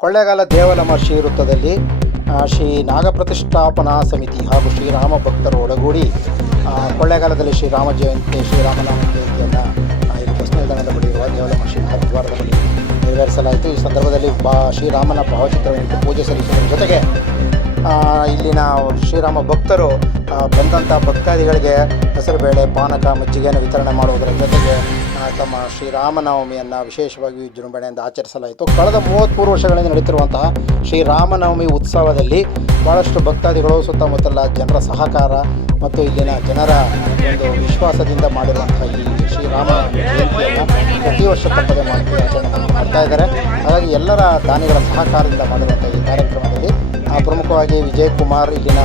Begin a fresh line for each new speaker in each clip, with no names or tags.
ಕೊಳ್ಳೇಗಾಲ ದೇವಲಮರ್ಷಿ ವೃತ್ತದಲ್ಲಿ ಆ, ಶ್ರೀ ನಾಗಪ್ರತಿಷ್ಠಾಪನಾ ಸಮಿತಿ ಹಾಗೂ ಶ್ರೀರಾಮ ಭಕ್ತರು ಒಳಗೂಡಿ ಕೊಳ್ಳೇಗಾಲದಲ್ಲಿ ಶ್ರೀರಾಮ ಜಯಂತಿ ಶ್ರೀರಾಮನಾಮ ಜಯಂತಿಯನ್ನು ಇಲ್ಲಿ ಬಸ್ ನಿಲ್ದಾಣದ ಬಳಿ ಇರುವ ದೇವಲಮರ್ಷಿ ಮಹಾದ್ವಾರದ ಬಳಿ ನೆರವೇರಿಸಲಾಯಿತು. ಈ ಸಂದರ್ಭದಲ್ಲಿ ಬಾ ಶ್ರೀರಾಮನ ಭಾವಚಿತ್ರವನ್ನು ಪೂಜೆ ಸಲ್ಲಿಸುವುದರ ಜೊತೆಗೆ ಇಲ್ಲಿನ ಶ್ರೀರಾಮ ಭಕ್ತರು ಬಂದಂಥ ಭಕ್ತಾದಿಗಳಿಗೆ ಹೆಸರುಬೇಳೆ ಪಾನಕ ಮಜ್ಜಿಗೆಯನ್ನು ವಿತರಣೆ ಮಾಡುವುದರ ಜೊತೆಗೆ ತಮ್ಮ ಶ್ರೀರಾಮನವಮಿಯನ್ನು ವಿಶೇಷವಾಗಿ ವಿಜೃಂಭಣೆಯಿಂದ ಆಚರಿಸಲಾಯಿತು. ಕಳೆದ ಮೂವತ್ತ್ಮೂರು ವರ್ಷಗಳಿಂದ ನಡೀತಿರುವಂತಹ ಶ್ರೀರಾಮನವಮಿ ಉತ್ಸವದಲ್ಲಿ ಭಾಳಷ್ಟು ಭಕ್ತಾದಿಗಳು ಸುತ್ತಮುತ್ತಲ ಜನರ ಸಹಕಾರ ಮತ್ತು ಇಲ್ಲಿನ ಜನರ ಒಂದು ವಿಶ್ವಾಸದಿಂದ ಮಾಡಿರುವಂತಹ ಈ ಶ್ರೀರಾಮ ಜಯಂತಿಯನ್ನು ಪ್ರತಿ ವರ್ಷ ತಪ್ಪದೆ ಮಾಡಿ ಆಚರಣೆ ಮಾಡ್ತಾ ಇದ್ದಾರೆ. ಹಾಗಾಗಿ ಎಲ್ಲರ ದಾನಿಗಳ ಸಹಕಾರದಿಂದ ಮಾಡಿರುವಂಥ ಈ ಕಾರ್ಯಕ್ರಮದಲ್ಲಿ ಆ, ಪ್ರಮುಖವಾಗಿ ವಿಜಯ್ ಕುಮಾರ್ ಇಲ್ಲಿನ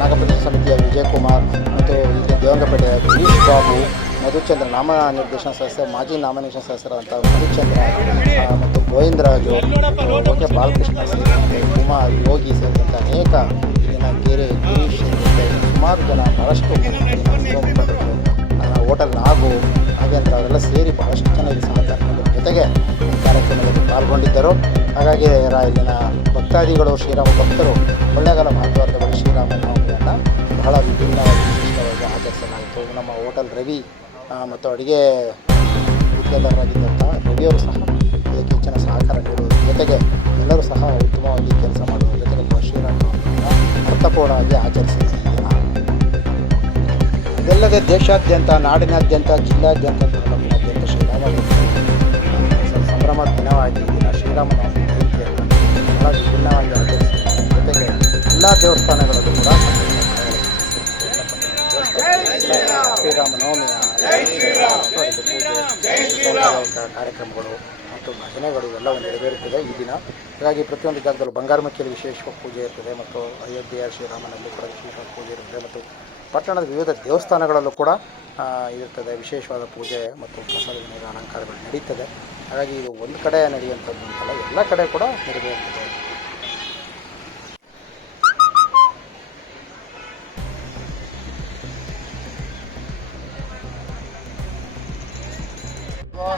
ನಾಗಪಂಚ ಸಮಿತಿಯ ವಿಜಯ್ ಕುಮಾರ್ ಮತ್ತು ಇಲ್ಲಿ ದೇವಂಗಪೇಟೆಯ ಗಿರೀಶ್ ಬಾಬು, ಮಧುಚಂದ್ರ ನಾಮ ನಿರ್ದೇಶನ ಸದಸ್ಯ ಮಾಜಿ ನಾಮಿನೇಷನ್ ಸದಸ್ಯರಾದಂಥ ಮಧುಚಂದ್ರ ಮತ್ತು ಗೋವಿಂದರಾಜು, ಓಕೆ, ಬಾಲಕೃಷ್ಣ ಸೇರಿದಂತೆ ಕುಮಾರ್ ಯೋಗಿ ಸೇರಿದಂಥ ಅನೇಕ ಇಲ್ಲಿನ ಗೆರೆ ಗಿರೀಶ್ ಸೇರಿದಂತೆ ಸುಮಾರು ಜನ ಬಹಳಷ್ಟು ಹೋಟೆಲ್ ನಾಗು, ಹಾಗೆ ಅಂತ ಅವರೆಲ್ಲ ಸೇರಿ ಬಹಳಷ್ಟು ಜನ ಇಲ್ಲಿ ಜೊತೆಗೆ ಕಾರ್ಯಕ್ರಮದಲ್ಲಿ ಪಾಲ್ಗೊಂಡಿದ್ದರು. ಹಾಗಾಗಿ ಇಲ್ಲಿನ ಭಕ್ತಾದಿಗಳು, ಶ್ರೀರಾಮ ಭಕ್ತರು ಕೊಳ್ಳೇಗಾಲ ಮಹತ್ವದ ಬಳಿ ಶ್ರೀರಾಮನವಮಿಯನ್ನು ಬಹಳ ವಿಭಿನ್ನವಾಗಿ ವಿಶಿಷ್ಟವಾಗಿ ಆಚರಿಸಲಾಯಿತು ನಮ್ಮ ಹೋಟೆಲ್ ರವಿ ಮತ್ತು ಅಡುಗೆ ಗುತ್ತಿಗೆದಾರರಾಗಿದ್ದಂಥ ರವಿಯವರು ಸಹ ಇದಕ್ಕೆ ಹೆಚ್ಚಿನ ಸಹಕಾರ ನೀಡುವುದರ ಜೊತೆಗೆ ಎಲ್ಲರೂ ಸಹ ಉತ್ತಮವಾಗಿ ಕೆಲಸ ಮಾಡುವ ಜೊತೆಗೆ ಶ್ರೀರಾಮ ಅರ್ಥಪೂರ್ಣವಾಗಿ ಆಚರಿಸಿದ್ದಾರೆ. ಇದಲ್ಲದೆ ದೇಶಾದ್ಯಂತ, ನಾಡಿನಾದ್ಯಂತ, ಜಿಲ್ಲಾದ್ಯಂತ ಶ್ರೀರಾಮ ಸಂಭ್ರಮ ದಿನವಾಗಿ ಶ್ರೀರಾಮ ಜಯಂತಿಯನ್ನು ಬಹಳ ವಿಭಿನ್ನವಾಗಿರುತ್ತೆ ಜೊತೆಗೆ ಎಲ್ಲ ದೇವಸ್ಥಾನಗಳಲ್ಲೂ ಕೂಡ ಶ್ರೀರಾಮನವಮಿಯ ಕಾರ್ಯಕ್ರಮಗಳು ಮತ್ತು ಭಜನೆಗಳು ಎಲ್ಲವೂ ನೆರವೇರುತ್ತದೆ ಈ ದಿನ. ಹಾಗಾಗಿ ಪ್ರತಿಯೊಂದು ಜಾಗದಲ್ಲೂ ಬಂಗಾರಮಕ್ಕಿಯಲ್ಲಿ ವಿಶೇಷ ಪೂಜೆ ಇರ್ತದೆ ಮತ್ತು ಅಯೋಧ್ಯೆಯ ಶ್ರೀರಾಮನಲ್ಲಿ ಕೂಡ ವಿಶೇಷ ಪೂಜೆ ಇರುತ್ತದೆ ಮತ್ತು ಪಟ್ಟಣದ ವಿವಿಧ ದೇವಸ್ಥಾನಗಳಲ್ಲೂ ಕೂಡ ಇರುತ್ತದೆ ವಿಶೇಷವಾದ ಪೂಜೆ ಮತ್ತು ಪ್ರಸಾದ ಅಲಂಕಾರಗಳು ನಡೀತದೆ. ಹಾಗಾಗಿ ಇದು ಒಂದು ಕಡೆ ನಡೆಯುವಂಥದ್ದು ಅಂತಲ್ಲ, ಎಲ್ಲ ಕಡೆ ಕೂಡ ನೆರವೇರ್ತದೆ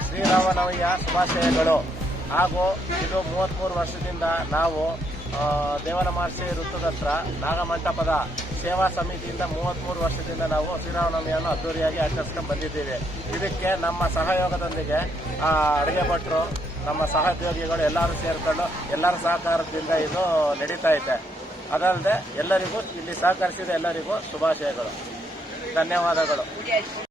ಶ್ರೀರಾಮನವಮಿಯ ಶುಭಾಶಯಗಳು. ಹಾಗೂ ಇದು ಮೂವತ್ತ್ಮೂರು ವರ್ಷದಿಂದ ನಾವು ದೇವನ ಮಹರ್ಷಿ ವೃತ್ತದ ಹತ್ರ ನಾಗಮಂಟಪದ ಸೇವಾ ಸಮಿತಿಯಿಂದ ಮೂವತ್ತ್ಮೂರು ವರ್ಷದಿಂದ ನಾವು ಶ್ರೀರಾಮನವಮಿಯನ್ನು ಅದ್ದೂರಿಯಾಗಿ ಆಚರಿಸ್ಕೊಂಡು ಬಂದಿದ್ದೀವಿ. ಇದಕ್ಕೆ ನಮ್ಮ ಸಹಯೋಗದೊಂದಿಗೆ ಅಡುಗೆ ಭಟ್ರು, ನಮ್ಮ ಸಹೋದ್ಯೋಗಿಗಳು ಎಲ್ಲರೂ ಸೇರಿಕೊಂಡು ಎಲ್ಲರ ಸಹಕಾರದಿಂದ ಇದು ನಡೀತಾ ಇದೆ. ಅದಲ್ಲದೆ ಎಲ್ಲರಿಗೂ ಇಲ್ಲಿ ಸಹಕರಿಸಿದ ಎಲ್ಲರಿಗೂ ಶುಭಾಶಯಗಳು. ಧನ್ಯವಾದಗಳು.